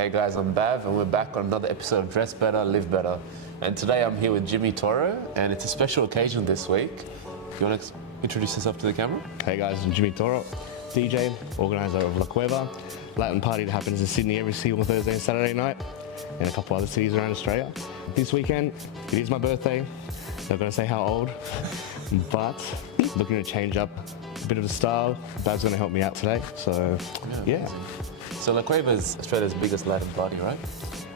Hey guys, I'm Bhav and we're back on another episode of Dress Better, Live Better. And today I'm here with Jimmy Toro and it's a special occasion this week. You want to introduce yourself to the camera? Hey guys, I'm Jimmy Toro, DJ, organizer of La Cueva, Latin party that happens in Sydney every single Thursday and Saturday night, and a couple other cities around Australia. This weekend, it is my birthday. Not going to say how old, but looking to change up a bit of the style. Bhav's going to help me out today, so yeah. So La Cueva is Australia's biggest Latin party, right?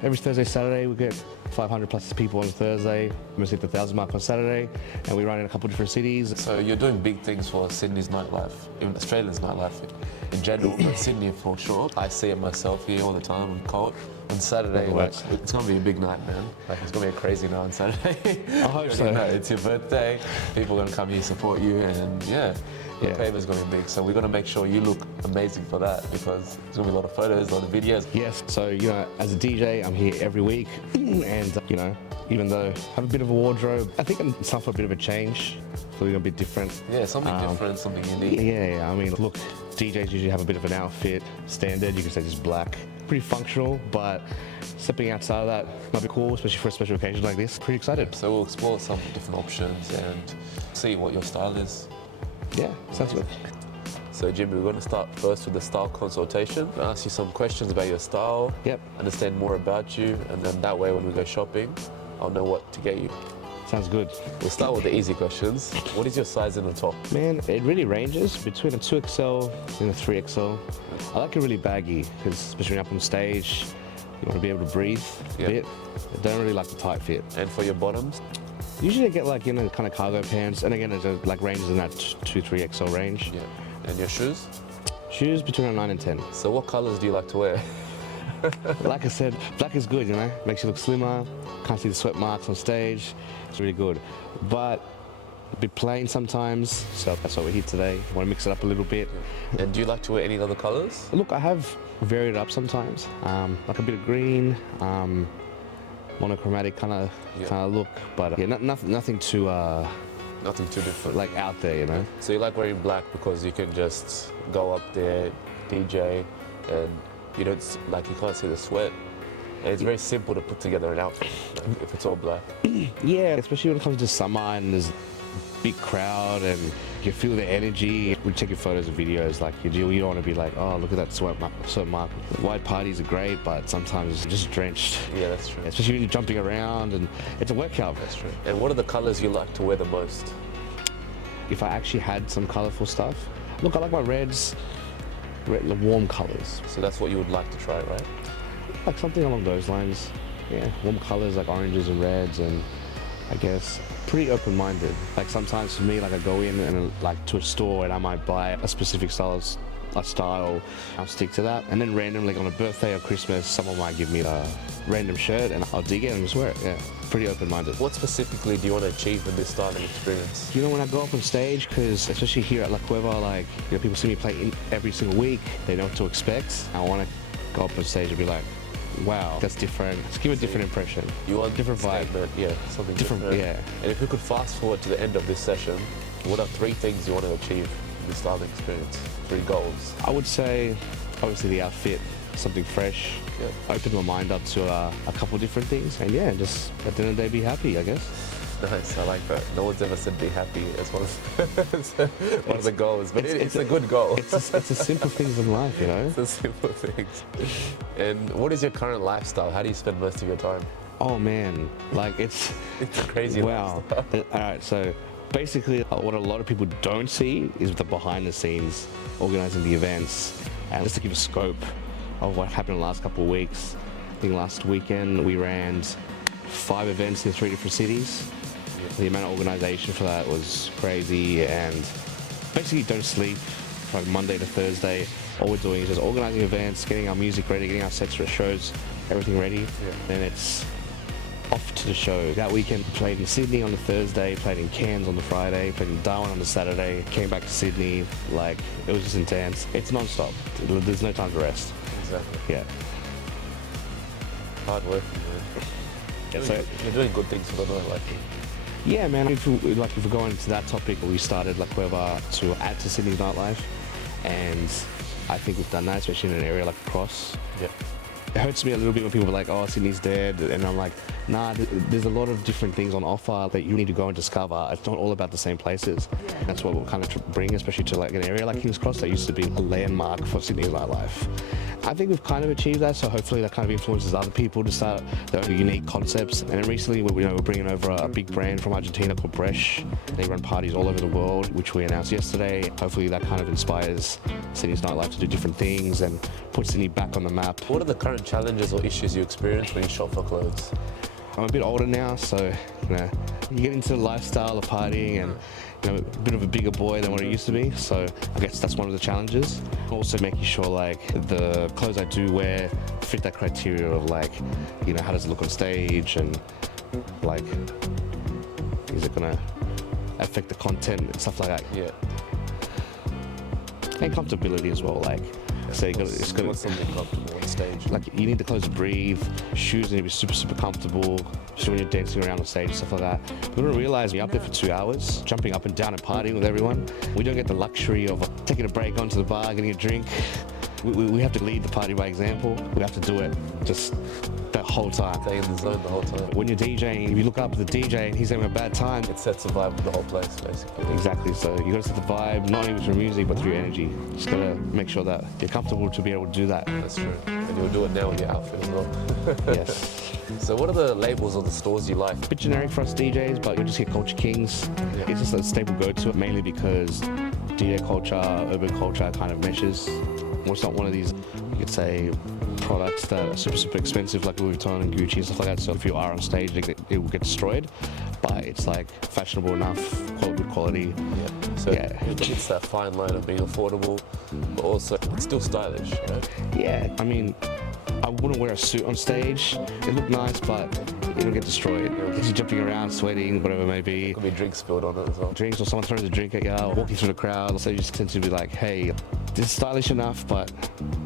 Every Thursday, Saturday, we get 500 plus people on Thursday. We hit the 1,000 mark on Saturday, and we run in a couple different cities. So you're doing big things for Sydney's nightlife, even Australia's nightlife in general, but Sydney for sure. I see it myself here all the time on Colt. On Saturday, it's going to be a big night, man. Like, it's going to be a crazy night on Saturday. I hope so. You know, it's your birthday, people are going to come here, support you, and yeah. The Cueva's going to be big, so we're going to make sure you look amazing for that because there's going to be a lot of photos, a lot of videos. Yes, so, you know, as a DJ, I'm here every week, and, you know, even though I have a bit of a wardrobe, I think it's time for a bit of a change, feeling a bit different. Yeah, something different, something unique. Yeah, I mean, look, DJs usually have a bit of an outfit, standard, you can say just black, pretty functional, but stepping outside of that might be cool, especially for a special occasion like this. Pretty excited. So we'll explore some different options and see what your style is. Yeah, sounds good. So Jimmy, we're going to start first with the style consultation. I'll ask you some questions about your style, understand more about you, and then that way when we go shopping, I'll know what to get you. Sounds good. We'll start with the easy questions. What is your size in the top? Man, it really ranges between a 2XL and a 3XL. I like it really baggy, because especially up on stage, you want to be able to breathe a bit. I don't really like the tight fit. And for your bottoms? Usually I get like, you know, kind of cargo pants, and again, there's like ranges in that 2-3XL range. Yeah. And your shoes? Shoes between a 9 and 10. So what colors do you like to wear? Like I said, black is good, you know, makes you look slimmer, can't see the sweat marks on stage, it's really good. But a bit plain sometimes, so that's why we're here today. I want to mix it up a little bit. And do you like to wear any other colors? Look, I have varied it up sometimes, like a bit of green, monochromatic kind of look, but yeah, nothing too nothing too different, like out there, you know. So you like wearing black because you can just go up there, DJ, and you don't like you can't see the sweat. And it's very simple to put together an outfit like, if it's all black. Yeah, especially when it comes to summer and there's a big crowd and you feel the energy. We check your photos and videos, like you don't want to be like, oh, look at that sweat mark. White parties are great, but sometimes it's just drenched. Yeah, that's true. Especially when you're jumping around and it's a workout. That's true. And what are the colors you like to wear the most? If I actually had some colorful stuff, look, I like my reds, the warm colors. So that's what you would like to try, right? Like something along those lines. Yeah, warm colors like oranges and reds, and I guess pretty open-minded. Like sometimes for me, like I go in and like to a store and I might buy a specific style, I'll stick to that. And then randomly, like on a birthday or Christmas, someone might give me a random shirt and I'll dig it and just wear it. Yeah, pretty open-minded. What specifically do you want to achieve in this styling experience? You know, when I go up on stage, because especially here at La Cueva, like, you know, people see me play every single week. They know what to expect. I want to go up on stage and be like, wow, that's different. Let's give a different impression. You want different vibe. Yeah, something different. Yeah. And if we could fast forward to the end of this session, what are 3 things you want to achieve in this styling experience? 3 goals. I would say, obviously the outfit, something fresh. Yeah. Open my mind up to a couple different things, and yeah, just at the end of the day, be happy, I guess. Nice, I like that. No one's ever said be happy as one of the goals, but it's a good goal. It's the simple things in life, you know? It's the simple things. And what is your current lifestyle? How do you spend most of your time? Oh man, like it's a crazy lifestyle. All right, so basically what a lot of people don't see is the behind the scenes, organizing the events, and just to give a scope of what happened in the last couple of weeks. I think last weekend we ran 5 events in 3 different cities. The amount of organization for that was crazy, and basically don't sleep from Monday to Thursday. All we're doing is just organizing events, getting our music ready, getting our sets for shows, everything ready. Then it's off to the show. That weekend played in Sydney on the Thursday, played in Cairns on the Friday, played in Darwin on the Saturday, came back to Sydney. Like, it was just intense. It's non-stop. There's no time to rest. Exactly. Yeah. Hard working, man. You're doing good things for the night, like. Yeah, man. If we're going into that topic, we started La Cueva to add to Sydney's nightlife, and I think we've done that, especially in an area like the Cross. Yeah. It hurts me a little bit when people are like, oh, Sydney's dead. And I'm like, nah, there's a lot of different things on offer that you need to go and discover. It's not all about the same places. That's what we're kind of bring, especially to like an area like King's Cross that used to be a landmark for Sydney's nightlife. I think we've kind of achieved that, so hopefully that kind of influences other people to start their own unique concepts. And then recently, we're bringing over a big brand from Argentina called Bresh. They run parties all over the world, which we announced yesterday. Hopefully that kind of inspires Sydney's nightlife to do different things and put Sydney back on the map. What are the current challenges or issues you experience when you shop for clothes? I'm a bit older now, so you get into the lifestyle of partying and a bit of a bigger boy than what it used to be. So I guess that's one of the challenges. Also making sure like the clothes I do wear fit that criteria of like, how does it look on stage and like, is it gonna affect the content and stuff like that. Yeah. And comfortability as well, like. So it's got what's something comfortable on stage? Like you need the clothes to breathe, shoes need to be super comfortable, especially when you're dancing around on stage and stuff like that. We don't realize we're up there for 2 hours, jumping up and down and partying with everyone. We don't get the luxury of taking a break, onto the bar, getting a drink. We have to lead the party by example. We have to do it just the whole time. Stay in the zone the whole time. When you're DJing, if you look up at the DJ and he's having a bad time, it sets the vibe of the whole place, basically. Exactly. So you got to set the vibe, not only through music, but through your energy. Just got to make sure that you're comfortable to be able to do that. That's true. And you'll do it now with your outfit as well. Yes. So what are the labels or the stores you like? A bit generic for us DJs, but you'll just get Culture Kings. Yeah. It's just a staple go-to, mainly because DJ culture, urban culture kind of meshes. Well, it's not one of these, you could say, products that are super expensive like Louis Vuitton and Gucci and stuff like that. So if you are on stage, it will get destroyed. But it's like fashionable enough, good quality. Yeah. So it's that fine line of being affordable, but also it's still stylish, right? Yeah. I mean, I wouldn't wear a suit on stage. It looked nice, but it'll get destroyed. Because you're jumping around, sweating, whatever it may be. Could be drinks spilled on it as well. Drinks, or someone throws a drink at you, walking through the crowd. So you just tend to be like, hey, this is stylish enough, but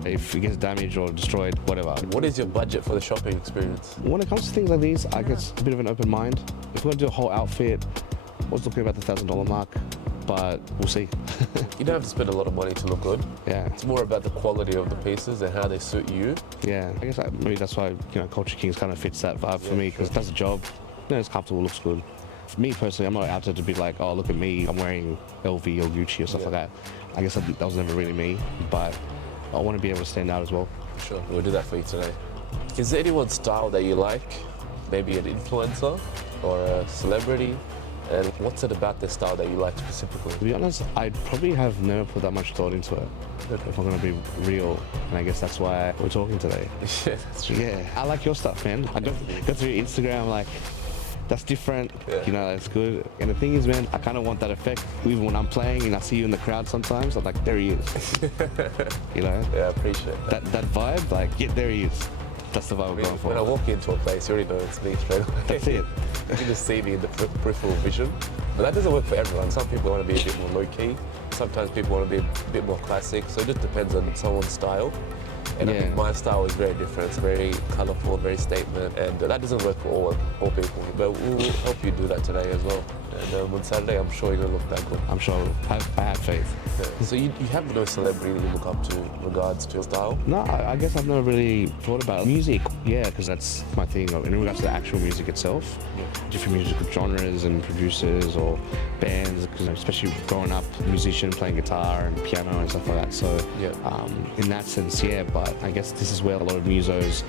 if it gets damaged or destroyed, whatever. What is your budget for the shopping experience? When it comes to things like these, I guess a bit of an open mind. If we're gonna do a whole outfit, I was looking about the $1,000 mark, but we'll see. You don't have to spend a lot of money to look good. Yeah. It's more about the quality of the pieces and how they suit you. Yeah, I guess maybe that's why Culture Kings kind of fits that vibe for me, because it does the job. It's comfortable, looks good. For me personally, I'm not out there to be like, oh, look at me, I'm wearing LV or Gucci or stuff like that. I guess that was never really me, but I want to be able to stand out as well. Sure, we'll do that for you today. Is there anyone's style that you like? Maybe an influencer or a celebrity? And what's it about their style that you like specifically? To be honest, I probably have never put that much thought into it, if I'm going to be real. And I guess that's why we're talking today. Yeah, that's true. Yeah, I like your stuff, man. I go through your Instagram, like, that's different, that's good. And the thing is, man, I kind of want that effect. Even when I'm playing and I see you in the crowd sometimes, I'm like, there he is. Yeah, I appreciate that. That vibe, like, yeah, there he is. That's the vibe we're going for. When I walk into a place, you already know it's me straight away. That's it. You can just see me in the peripheral vision. But that doesn't work for everyone. Some people want to be a bit more low-key. Sometimes people want to be a bit more classic. So it just depends on someone's style. And I think my style is very different. It's very colourful, very statement, and that doesn't work for all people. But we'll help you do that today as well. And on Saturday, I'm sure you're gonna look that good. I'm sure. I have faith. Yeah. So you have no celebrity that you look up to in regards to your style? No, I guess I've never really thought about music. Yeah, because that's my thing. In regards to the actual music itself, different musical genres and producers or bands. Because especially growing up, musician playing guitar and piano and stuff like that. So in that sense, but I guess this is where a lot of musos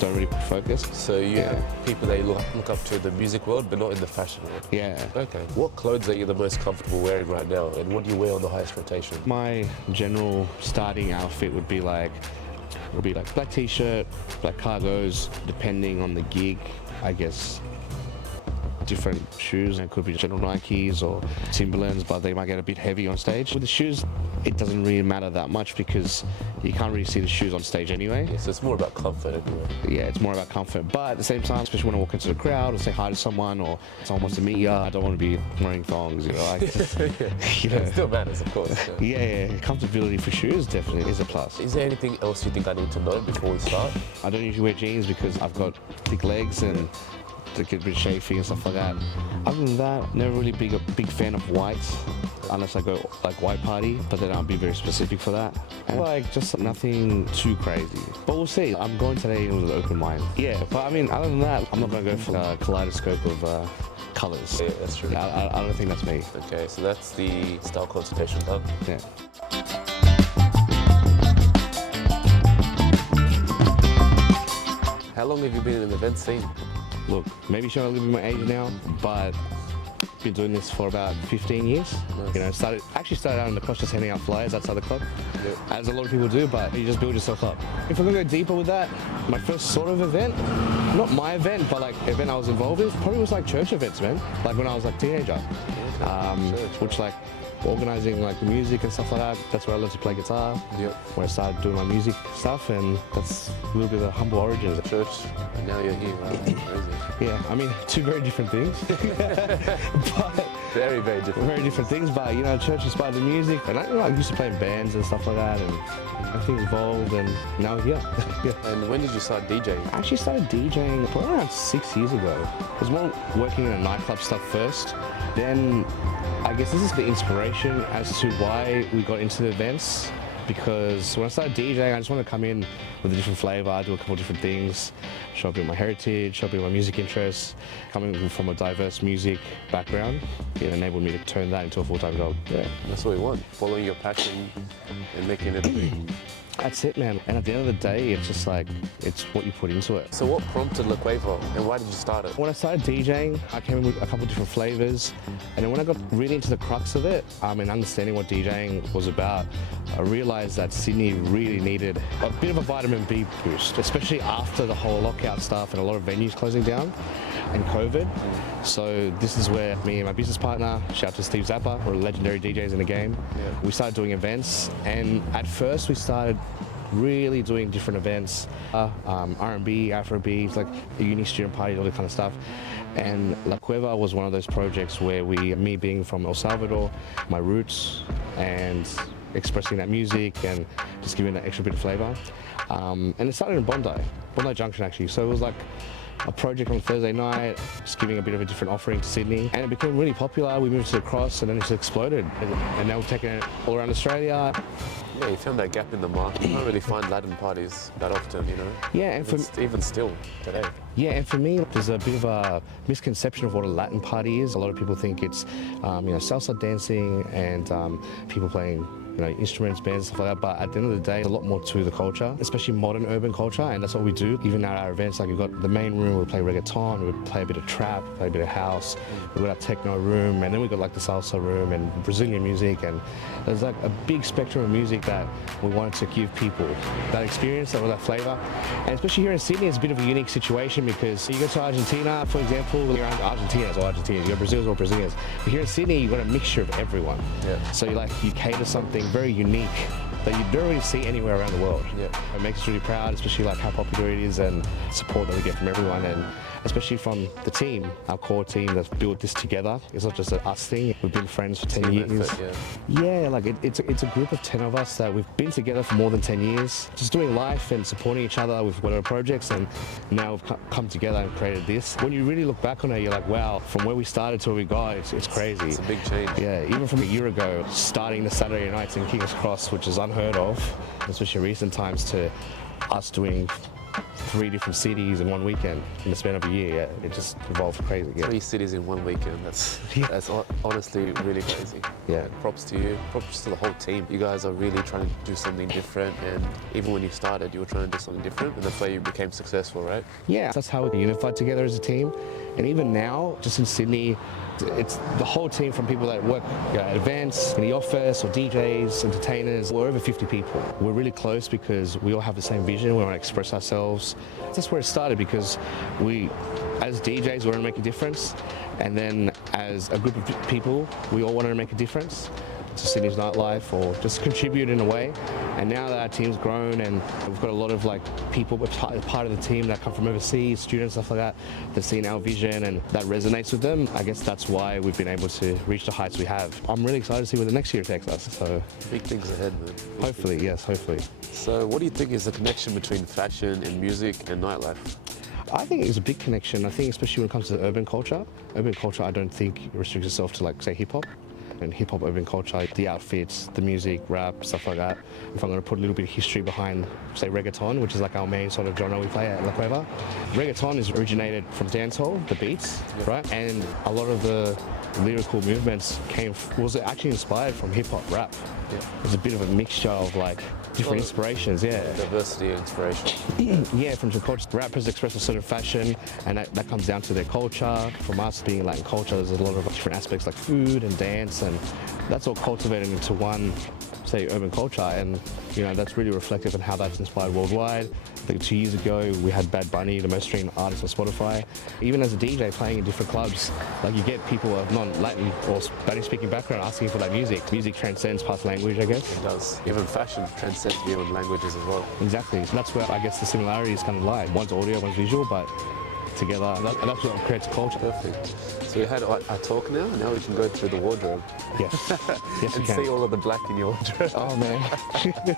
don't really put focus. So you have people that you look up to in the music world, but not in the fashion world. Yeah. Okay. What clothes are you the most comfortable wearing right now, and what do you wear on the highest rotation? My general starting outfit would be like black t-shirt, black cargos, depending on the gig, I guess. Different shoes, and it could be General Nikes or Timberlands, but they might get a bit heavy on stage. With the shoes, it doesn't really matter that much because you can't really see the shoes on stage anyway. Yeah, so it's more about comfort anyway. Yeah, it's more about comfort. But at the same time, especially when I walk into the crowd or say hi to someone or someone wants to meet you, I don't want to be wearing thongs, like, It still matters, of course. Yeah, comfortability for shoes definitely is a plus. Is there anything else you think I need to know before we start? I don't usually wear jeans because I've got thick legs and to get a bit chafy and stuff like that. Other than that, never really a big fan of whites, unless I go like white party, but then I'll be very specific for that. And like just nothing too crazy. But we'll see. I'm going today with an open mind. Yeah, but I mean, other than that, I'm not going to go for a kaleidoscope of colors. Yeah, that's true. I don't think that's me. Okay, so that's the style consultation done. Yeah. How long have you been in the event scene? Look, maybe showing a little bit my age now, but been doing this for about 15 years. Nice. You know, actually started out in the club just handing out flyers outside the club, Yep. as a lot of people do, but you just build yourself up. If we're gonna go deeper with that, my first sort of event, not my event, but like event I was involved with, probably was like church events, man. Like when I was like teenager, which like organizing like the music and stuff like that. That's where I learned to play guitar. Yep. When I started doing my music stuff, and that's a little bit of the humble origins. Church, and now you're here, right? Crazy. Yeah, I mean, two very different things. But Very, very different. very different things, but you know, church inspired the music, and I used to play in bands and stuff like that, and I think evolved, and now here. Yeah. And when did you start DJing? I actually started DJing probably around 6 years ago. It was more working in a nightclub stuff first, then I guess this is the inspiration as to why we got into the events. Because when I started DJing, I just wanted to come in with a different flavor, do a couple of different things, show up in my heritage, show up in my music interests. Coming from a diverse music background, it enabled me to turn that into a full-time job. Yeah. That's what we want. Following your passion and making it big. That's it, man. And at the end of the day, it's just like, it's what you put into it. So what prompted La Cueva and why did you start it? When I started DJing, I came in with a couple of different flavors. And then when I got really into the crux of it, and understanding what DJing was about, I realized that Sydney really needed a bit of a vitamin B boost, especially after the whole lockout stuff and a lot of venues closing down and COVID. So this is where me and my business partner, shout out to Steve Zappa, we're legendary DJs in the game. Yeah. We started doing events, and at first we started really doing different events, R&B, Afrobeats, like a uni student party, all that kind of stuff. And La Cueva was one of those projects where me being from El Salvador, my roots, and expressing that music and just giving that extra bit of flavor. And it started in Bondi Junction actually. So it was like a project on Thursday night, just giving a bit of a different offering to Sydney. And it became really popular. We moved to the Cross and then it just exploded. And now we're taking it all around Australia. Yeah, you found that gap in the market. You don't really find Latin parties that often, you know? Yeah, and even still today. Yeah, and for me, there's a bit of a misconception of what a Latin party is. A lot of people think it's, salsa dancing and people playing instruments, bands, stuff like that. But at the end of the day, a lot more to the culture, especially modern urban culture, and that's what we do. Even at our events, like we've got the main room, we'll play reggaeton, we'll play a bit of trap, play a bit of house. We've got our techno room, and then we've got like the salsa room and Brazilian music, and there's like a big spectrum of music that we wanted to give people that experience, that flavor. And especially here in Sydney, it's a bit of a unique situation because you go to Argentina, for example, you're Argentinians or Argentinians, you're Brazilians or Brazilians. But here in Sydney, you've got a mixture of everyone. Yeah. So you cater something very unique that you don't really see anywhere around the world. Yeah. It makes us really proud, especially like how popular it is and support that we get from everyone, and especially from the team, our core team that's built this together. It's not just an us thing. We've been friends for 10 years. Effort, yeah. Yeah, like it's a group of 10 of us that we've been together for more than 10 years, just doing life and supporting each other with whatever projects, and now we've come together and created this. When you really look back on it, you're like, wow, from where we started to where we got, it's crazy. It's a big change. Yeah, even from a year ago, starting the Saturday nights in King's Cross, which is unheard of, especially in recent times, to us doing 3 different cities in one weekend in the span of a year. Yeah, it just evolved crazy. Yeah. 3 cities in one weekend. That's honestly really crazy. Yeah. Props to you. Props to the whole team. You guys are really trying to do something different, and even when you started, you were trying to do something different, and that's why you became successful, right? Yeah, that's how we unified together as a team. And even now, just in Sydney, it's the whole team, from people that work at events, in the office, or DJs, entertainers. We're over 50 people. We're really close because we all have the same vision. We want to express ourselves. That's where it started, because we, as DJs, we want to make a difference. And then as a group of people, we all wanted to make a difference to Sydney's nightlife, or just contribute in a way. And now that our team's grown and we've got a lot of people part of the team that come from overseas, students, stuff like that, they've seen our vision and that resonates with them. I guess that's why we've been able to reach the heights we have. I'm really excited to see where the next year takes us. So big things ahead, man. Hopefully, yes, hopefully. So what do you think is the connection between fashion and music and nightlife? I think it's a big connection. I think especially when it comes to urban culture. Urban culture, I don't think restricts itself to like say hip hop. And hip hop, urban culture, the outfits, the music, rap, stuff like that. If I'm going to put a little bit of history behind, say, reggaeton, which is like our main sort of genre we play at La Cueva. Reggaeton is originated from dancehall, the beats, right? And a lot of the lyrical movements was actually inspired from hip hop rap. Yeah. It's a bit of a mixture of like different inspirations, yeah. Diversity and inspiration. Yeah, from different cultures. Rappers express a certain fashion, and that comes down to their culture. From us being Latin culture, there's a lot of different aspects like food and dance, and that's all cultivated into one, say, urban culture. And you know, that's really reflective on how that's inspired worldwide. I think 2 years ago we had Bad Bunny, the most streamed artist on Spotify. Even as a DJ playing in different clubs, like you get people of non-Latin or Spanish-speaking background asking for that music. Music transcends past language, I guess. It does. Even fashion transcends beyond languages as well. Exactly. And that's where I guess the similarities kind of lie. One's audio, one's visual, but together, and that's what creates culture. Perfect. So we had our talk now. Now we can go through the wardrobe. Yes. Yes, and we can. see all of the black in your wardrobe. Oh man.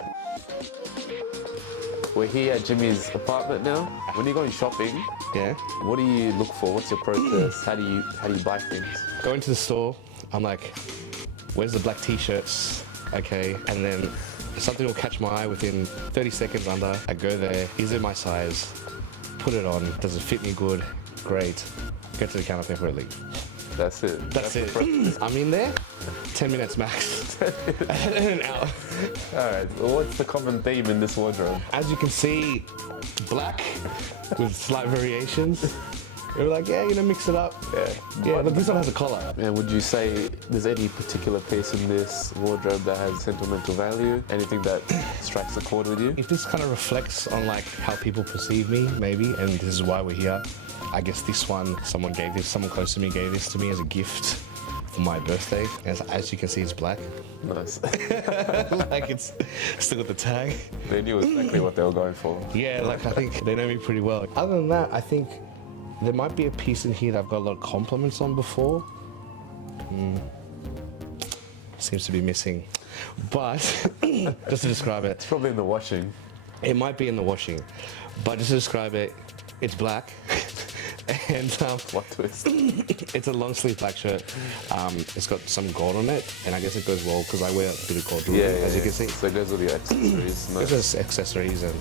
We're here at Jimmy's apartment now. When you're going shopping, Yeah. what do you look for? What's your process? How do you buy things? Go into the store. I'm like, where's the black t-shirts? Okay. And then something will catch my eye within 30 seconds under. I go there. Is it my size? Put it on. Does it fit me good? Great. Go to the counter, pay for it, leave. That's it. That's it. I'm in there. 10 minutes max. And out. All right. Well, what's the common theme in this wardrobe? As you can see, black with slight variations. We're like, yeah, you know, mix it up. Yeah, but this one has a collar. And would you say there's any particular piece in this wardrobe that has sentimental value? Anything that strikes a chord with you? If this kind of reflects on like how people perceive me, maybe, and this is why we're here. I guess this one, someone close to me gave this to me as a gift for my birthday. As you can see, it's black. Nice. Like it's still got the tag. They knew exactly what they were going for. Yeah, like I think they know me pretty well. Other than that, I think there might be a piece in here that I've got a lot of compliments on before. Seems to be missing. But just to describe it, It's probably in the washing. it might be in the washing. But just to describe it, it's black. And What twist? it's a long sleeve black shirt. It's got some gold on it, and I guess it goes well because I wear a bit of gold jewelry, as you can see. So it goes with your accessories. It's just accessories and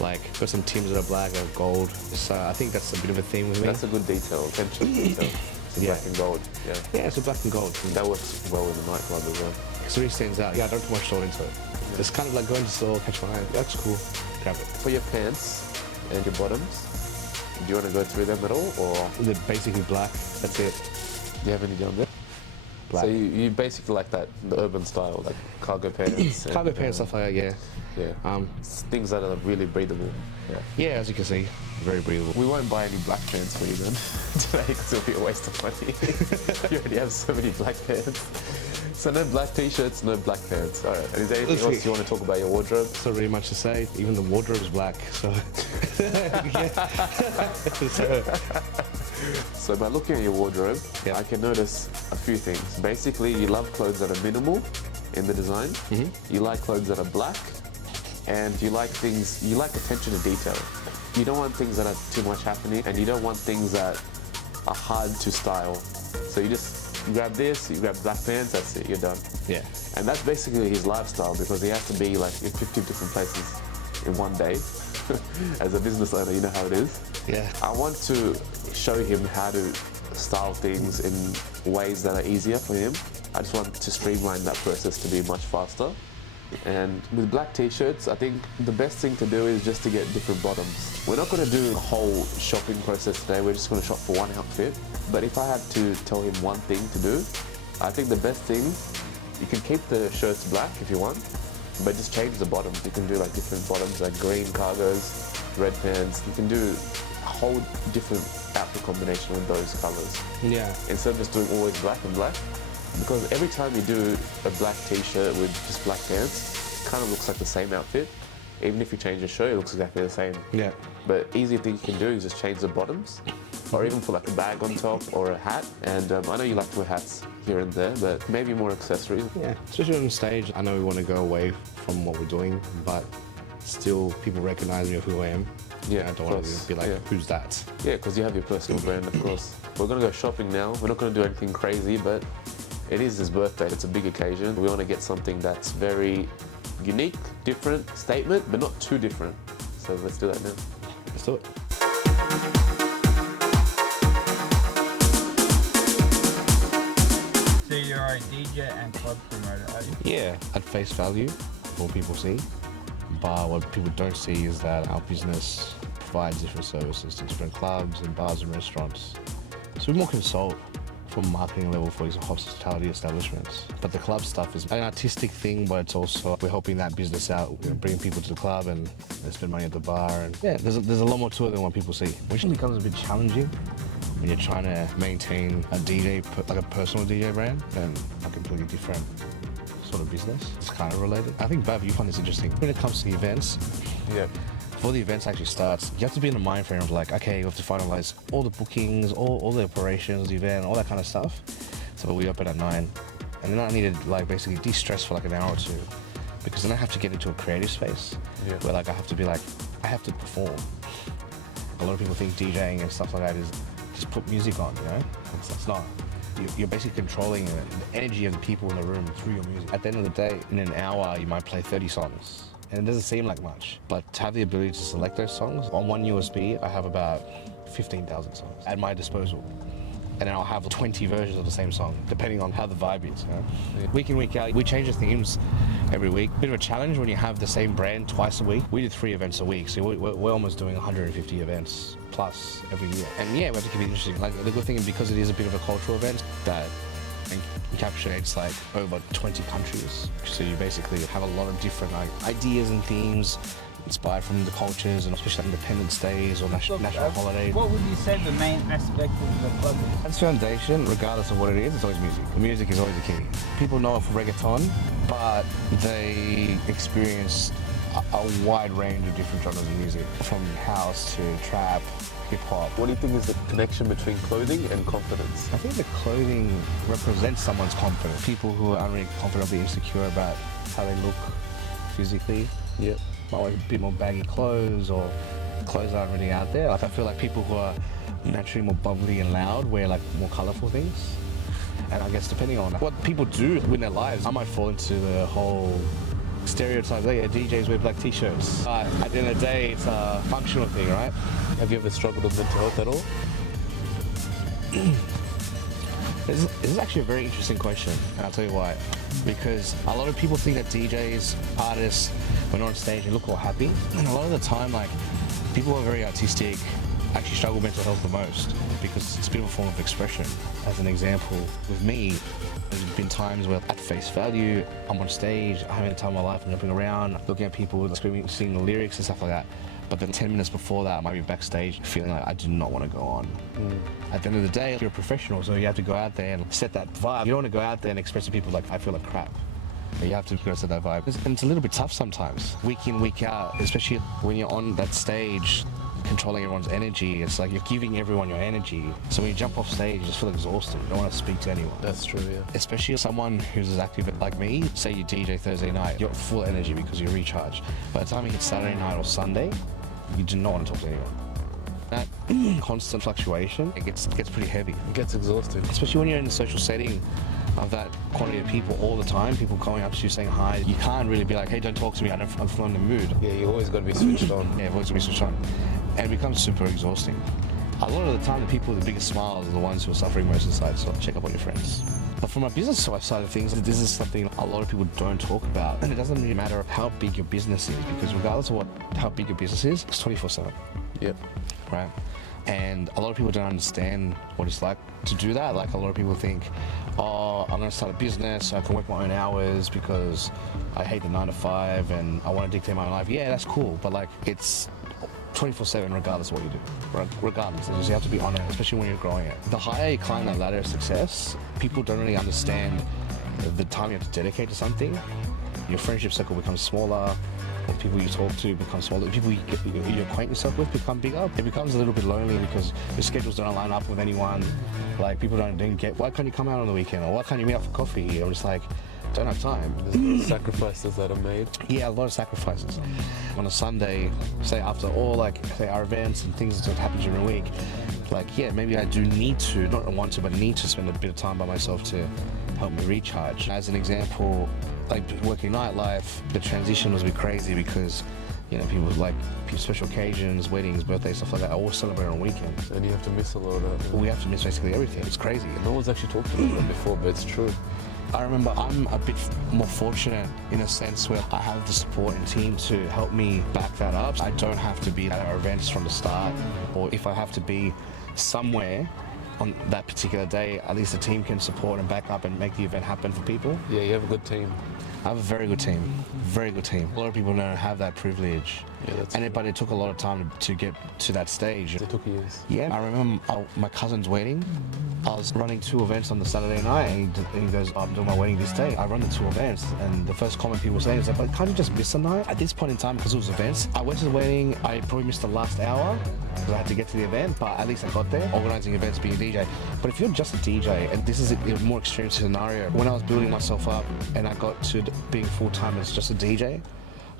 like got some Timbs that are black and gold. So I think that's a bit of a theme with me. That's a good detail, attention to detail. It's black and gold, yeah. Yeah, it's a black and gold. And that works well in the nightclub as well. It really stands out. Yeah, I don't put much thought into it. It's kind of like going to the store, catch my eye. That's cool. Grab it. For your pants and your bottoms, do you want to go through them at all, or They're basically black. That's it. do you have any down there? Black. So you basically like that, the urban style, like cargo pants. and, Cargo pants, stuff like that, yeah. Yeah. Things that are really breathable. Yeah. Yeah, as you can see, very breathable. We won't buy any black pants for you then today because it'll be a waste of money. You already have so many black pants. So no black t-shirts, no black pants. All right. And is there anything else you want to talk about your wardrobe? It's not really much to say. Even the wardrobe is black, so. So by looking at your wardrobe, Yeah. I can notice a few things. Basically, you love clothes that are minimal in the design. You like clothes that are black, and you like attention to detail. You don't want things that are too much happening, and you don't want things that are hard to style. So you just grab this, you grab black pants, that's it, you're done. Yeah. And that's basically his lifestyle because he has to be like in 50 different places in one day. As a business owner, you know how it is. Yeah. I want to show him how to style things in ways that are easier for him. I just want to streamline that process to be much faster. And with black t-shirts, I think the best thing to do is just to get different bottoms. We're not going to do a whole shopping process today, we're just going to shop for one outfit. But if I had to tell him one thing to do, I think the best thing, you can keep the shirts black if you want, but just change the bottoms. You can do like different bottoms, like green cargos, red pants. You can do a whole different outfit combination with those colors. Yeah. Instead of just doing always black and black. Because every time you do a black t-shirt with just black pants, it kind of looks like the same outfit. Even if you change the shirt, it looks exactly the same. Yeah. But easy thing you can do is just change the bottoms, or even put like a bag on top or a hat. And I know you like to wear hats here and there, but maybe more accessories. Yeah. Especially on stage, I know we want to go away from what we're doing, but still people recognize me of who I am. I don't want to be like, who's that? Yeah, because you have your personal brand, of course. We're going to go shopping now. We're not going to do anything crazy, but it is his birthday. It's a big occasion. We want to get something that's very unique, different statement, but not too different. So let's do that now. Let's do it. So you're a DJ and club promoter, are you? Yeah, at face value, what people see. But what people don't see is that our business provides different services to different clubs and bars and restaurants. So we more consult from marketing level for these hospitality establishments. But the club stuff is an artistic thing, but it's also, we're helping that business out, bringing people to the club and they spend money at the bar. And yeah, there's a lot more to it than what people see, which becomes a bit challenging when you're trying to maintain a DJ, like a personal DJ brand, and a completely different sort of business. It's kind of related. I think, Bhav, you find this interesting. When it comes to the events, before the events actually starts, you have to be in the mind frame of like, okay, you have to finalize all the bookings, all the operations, the event, all that kind of stuff. So we open at 9, and then I need to like basically de-stress for like an hour or two, because then I have to get into a creative space where like I have to be like, I have to perform. A lot of people think DJing and stuff like that is just put music on, you know? It's not. You're basically controlling the energy of the people in the room through your music. At the end of the day, in an hour, you might play 30 songs. And it doesn't seem like much, but to have the ability to select those songs, on one USB, I have about 15,000 songs at my disposal. And then I'll have 20 versions of the same song, depending on how the vibe is. You know? Week in, week out, we change the themes every week. Bit of a challenge when you have the same brand twice a week. We do 3 events a week, so we're almost doing 150 events plus every year. And yeah, we have to keep it interesting. Like the good thing is, because it is a bit of a cultural event, that encapsulates like over 20 countries. So you basically have a lot of different like ideas and themes inspired from the cultures, and especially like Independence Days or national holidays. What would you say the main aspect of the club is? As foundation, regardless of what it is, it's always music. The music is always the key. People know it for reggaeton, but they experience a wide range of different genres of music, from house to trap, hip-hop. What do you think is the connection between clothing and confidence? I think the clothing represents someone's confidence. People who are unreally confident, be insecure about how they look physically. Yeah. Might wear a bit more baggy clothes, or clothes aren't really out there. Like I feel like people who are naturally more bubbly and loud wear like more colourful things. And I guess depending on what people do in their lives, I might fall into the whole stereotype. Yeah, DJs wear black t-shirts. At the end of the day, it's a functional thing, right? Have you ever struggled with mental health at all? This is actually a very interesting question, and I'll tell you why. Because a lot of people think that DJs, artists, when on stage, they look all happy. And a lot of the time, like, people who are very artistic actually struggle with mental health the most, because it's a bit of a form of expression. As an example, with me, there's been times where at face value, I'm on stage, I'm having the time of my life, I'm jumping around, looking at people, screaming, singing the lyrics and stuff like that. But then 10 minutes before that, I might be backstage feeling like I do not want to go on. At the end of the day, you're a professional, so you have to go out there and set that vibe. You don't want to go out there and express to people like, I feel like crap. You have to go set that vibe. And it's a little bit tough sometimes, week in, week out, especially when you're on that stage, controlling everyone's energy. It's like you're giving everyone your energy. So when you jump off stage, you just feel exhausted. You don't want to speak to anyone. That's true, yeah. Especially someone who's as active like me. Say you DJ Thursday night, you're full energy because you're recharged. By the time you hit Saturday night or Sunday, you do not want to talk to anyone. That constant fluctuation, it gets pretty heavy. It gets exhausting. Especially when you're in a social setting of that quantity of people all the time, people coming up to you saying hi. You can't really be like, hey, don't talk to me, I'm feeling in the mood. Yeah, you always got to be switched on. Yeah, you've always got to be switched on. And it becomes super exhausting. A lot of the time, the people with the biggest smiles are the ones who are suffering most inside, so check up on your friends. But from a business side of things, this is something a lot of people don't talk about. And it doesn't really matter how big your business is, because regardless of how big your business is, it's 24/7. Yep. Right? And a lot of people don't understand what it's like to do that. Like a lot of people think, oh, I'm gonna start a business so I can work my own hours because I hate the 9 to 5 and I want to dictate my own life. Yeah, that's cool, but like it's 24/7 regardless of what you do. Regardless, you have to be on it, especially when you're growing it. The higher you climb that ladder of success, people don't really understand the time you have to dedicate to something. Your friendship circle becomes smaller, the people you talk to become smaller, the people you acquaint yourself with become bigger. It becomes a little bit lonely because your schedules don't line up with anyone. Like people don't get, why can't you come out on the weekend, or why can't you meet up for coffee? I'm just like, don't have time. There's sacrifices that are made. Yeah, a lot of sacrifices. On a Sunday, say after all, like say our events and things that happen during the week, like yeah, maybe I do need to, not want to, but need to spend a bit of time by myself to help me recharge. As an example, like working nightlife, the transition was a bit crazy because you know, people like special occasions, weddings, birthdays, stuff like that, I always celebrate on weekends. And you have to miss a lot of that. We have to miss basically everything. It's crazy. No one's actually talked about that before, but it's true. I remember I'm a bit more fortunate in a sense where I have the support and team to help me back that up. I don't have to be at our events from the start, or if I have to be somewhere on that particular day, at least the team can support and back up and make the event happen for people. Yeah, you have a good team. I have a very good team, very good team. A lot of people don't have that privilege. Yeah, but it took a lot of time to get to that stage. It took years. Yeah, I remember my cousin's wedding. I was running 2 events on the Saturday night, and he goes, I'm doing my wedding this day. I run the 2 events, and the first comment people were saying is like, but can't you just miss a night? At this point in time, because it was events, I went to the wedding, I probably missed the last hour, because I had to get to the event, but at least I got there. Organizing events, being a DJ. But if you're just a DJ, and this is a more extreme scenario, when I was building myself up, and I got to being full-time as just a DJ,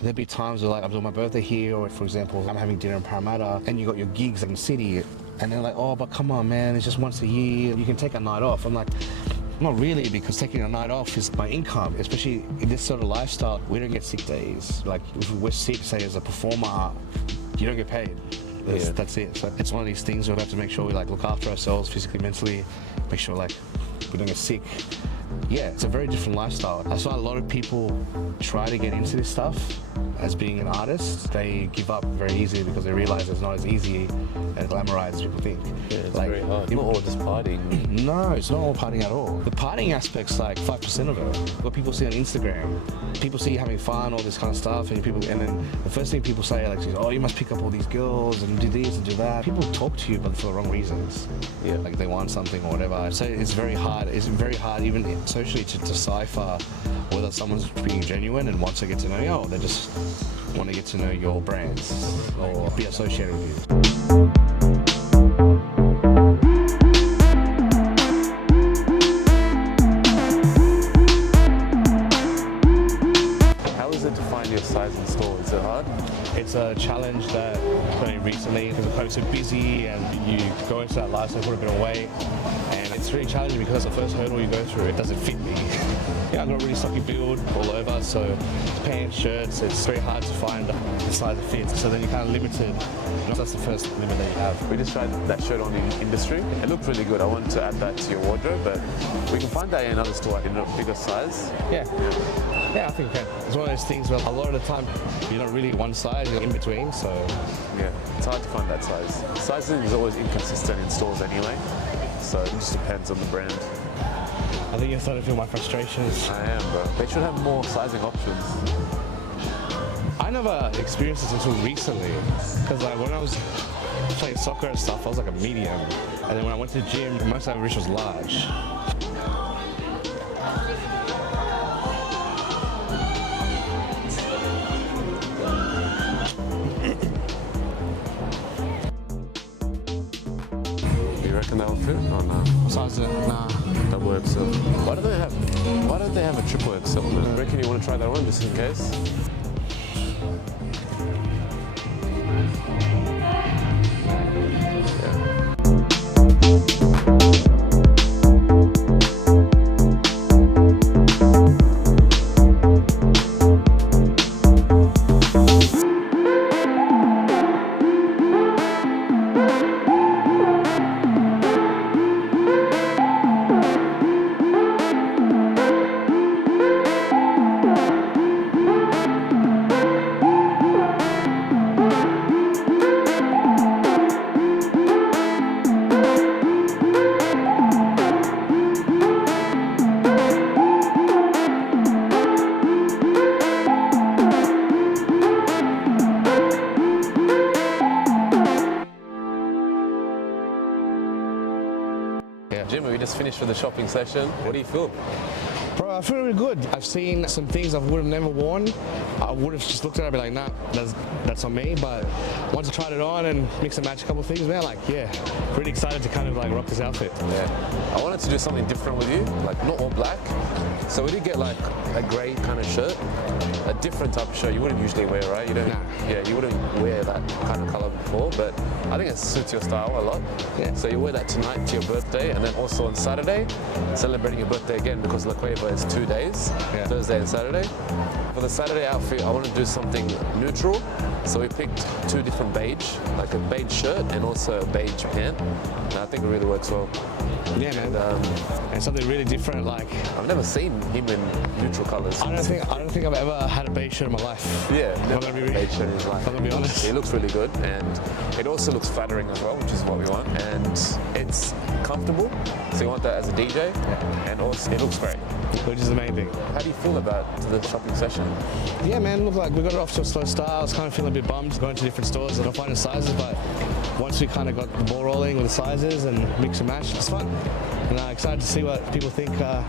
there'd be times where like I'm doing my birthday here, or for example, I'm having dinner in Parramatta, and you got your gigs in the city, and they're like, oh, but come on, man, it's just once a year, you can take a night off. I'm like, not really, because taking a night off is my income, especially in this sort of lifestyle. We don't get sick days. Like if we're sick, say as a performer, you don't get paid. That's it. So it's one of these things where we have to make sure we like look after ourselves physically, mentally, make sure like we don't get sick. Yeah, it's a very different lifestyle. I saw a lot of people try to get into this stuff as being an artist. They give up very easily because they realize it's not as easy and glamorized as people think. Yeah, it's very hard. It's not all just partying. No, it's not all partying at all. The partying aspect's like 5% of it. What people see on Instagram, people see you having fun, all this kind of stuff, and then the first thing people say, like, oh, you must pick up all these girls and do this and do that. People talk to you, but for the wrong reasons. Yeah, like they want something or whatever. So it's very hard. It's very hard, even socially, to decipher whether someone's being genuine and wants to get to know you, or they just want to get to know your brands or be associated with you. Your size in store, is it hard? It's a challenge that very recently, because I'm so busy and you go into that lifestyle, put a bit of weight, and it's really challenging because that's the first hurdle you go through. It doesn't fit me. Yeah, I've got a really stocky build all over, so pants, shirts, it's very hard to find the size that fits. So then you're kind of limited. That's the first limit that you have. We just tried that shirt on in Industry. It looked really good. I wanted to add that to your wardrobe, but we can find that in another store in a bigger size. Yeah, I think we can. It's one of those things where a lot of the time you're not really one size, you're in between, so. Yeah, it's hard to find that size. Sizing is always inconsistent in stores anyway, so it just depends on the brand. I think you're starting to feel my frustrations. I am, bro. They should have more sizing options. I never experienced this until recently, because like when I was playing soccer and stuff, I was like a medium, and then when I went to the gym, most of my wrist was large. You reckon that will fit or no? What size is it? Nah. Double XL. Why don't they have a triple XL? I reckon you want to try that one just in case? Jimmy, we just finished with the shopping session. What do you feel? Bro, I feel really good. I've seen some things I would have never worn. I would have just looked at it and be like, nah, that's on me. But once I tried it on and mix and match a couple of things, man, like, yeah, pretty excited to kind of like rock this outfit. Yeah. I wanted to do something different with you, like not all black. So we did get like a grey kind of shirt, a different type of shirt you wouldn't usually wear, right? You don't. Nah. Yeah, you wouldn't wear that kind of color before, but I think it suits your style a lot. Yeah. So you wear that tonight to your birthday, and then also on Saturday, celebrating your birthday again because La Cueva is 2 days, Yeah. Thursday and Saturday. For the Saturday outfit, I want to do something neutral. So we picked 2 different beige, like a beige shirt and also a beige pant. And I think it really works well. Yeah, man. And something really different, like, I've never seen him in neutral colors. I don't think I've ever had a beige shirt in my life. Yeah, I'm never gonna had be a beige shirt in his life. I'm gonna be honest. It looks really good, and it also looks flattering as well, which is what we want. And it's comfortable, so you want that as a DJ, and also it looks great. Which is the main thing. How do you feel about the shopping session? Yeah, man, look, like we got it off to a slow start. I was kind of feeling a bit bummed going to different stores and not finding sizes, but once we kind of got the ball rolling with the sizes and mix and match, it's fun. And I'm excited to see what people think the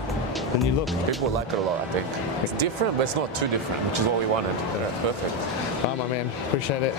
new look. People like it a lot, I think. It's different, but it's not too different, which is what we wanted. Perfect. Oh, my man, appreciate it.